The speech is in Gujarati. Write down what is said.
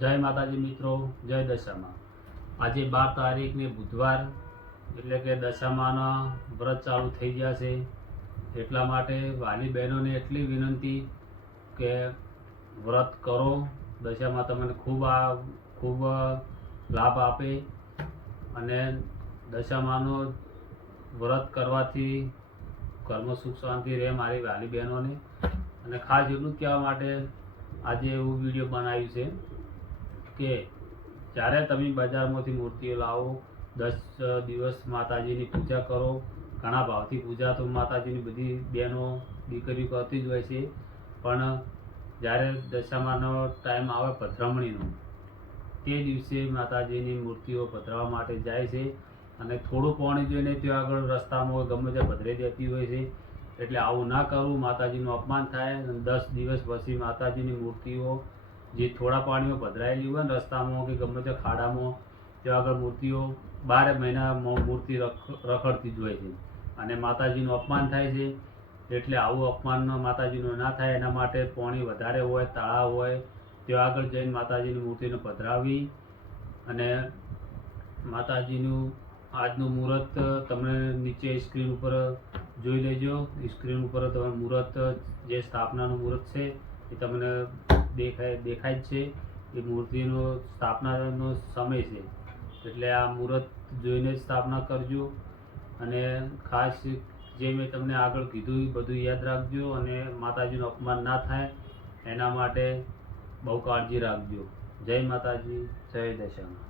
જય માતાજી મિત્રો, જય દશામાં। આજે 12 તારીખને બુધવાર એટલે કે દશામાના વ્રત ચાલુ થઈ ગયા છે। એટલા માટે વાલી બહેનોને એટલી વિનંતી કે વ્રત કરો। દશામાં તમને ખૂબ લાભ આપે અને દશામાનો વ્રત કરવાથી ઘરમાં સુખ શાંતિ રહે મારી વાલી બહેનોને। અને ખાસ એટલું જ કહેવા માટે આજે એવું વિડીયો બનાવ્યું છે કે જ્યારે તમે બજારમાંથી મૂર્તિઓ લાવો 10 દિવસ માતાજીની પૂજા કરો। ઘણા ભાવથી પૂજા તો માતાજીની બધી બહેનો દીકરીઓ કરતી જ હોય છે, પણ જ્યારે દશામાનો ટાઈમ આવે પધરામણીનો તે દિવસે માતાજીની મૂર્તિઓ પધરાવવા માટે જાય છે અને થોડું પાણી જોઈને ત્યાં આગળ રસ્તામાં ગમે તે પધરાઈ દેતી હોય છે। એટલે આવું ના કરવું, માતાજીનું અપમાન થાય। 10 દિવસ પછી માતાજીની મૂર્તિઓ જે થોડા પાણીમાં પધરાયેલી હોય ને રસ્તામાં કે ગમે તે ખાડામાં ત્યાં આગળ મૂર્તિઓ 12 મહિના મૂર્તિ રખડતી જ હોય છે અને માતાજીનું અપમાન થાય છે। એટલે આવું અપમાન માતાજીનું ના થાય એના માટે પાણી વધારે હોય, તળાવ હોય ત્યાં આગળ જઈને માતાજીની મૂર્તિને પધરાવી। અને માતાજીનું આજનું મુહૂર્ત તમે નીચે સ્ક્રીન ઉપર જોઈ લેજો। સ્ક્રીન ઉપર તમે મુહૂર્ત જે સ્થાપનાનું મુહૂર્ત છે એ તમને દેખાય જ છે। એ મૂર્તિનો સ્થાપનાનો સમય છે, એટલે આ મુહૂર્ત જોઈને જ સ્થાપના કરજો। અને ખાસ જે મેં તમને આગળ કીધું એ બધું યાદ રાખજો અને માતાજીનું અપમાન ના થાય એના માટે બહુ કાળજી રાખજો। જય માતાજી, જય દશામાં।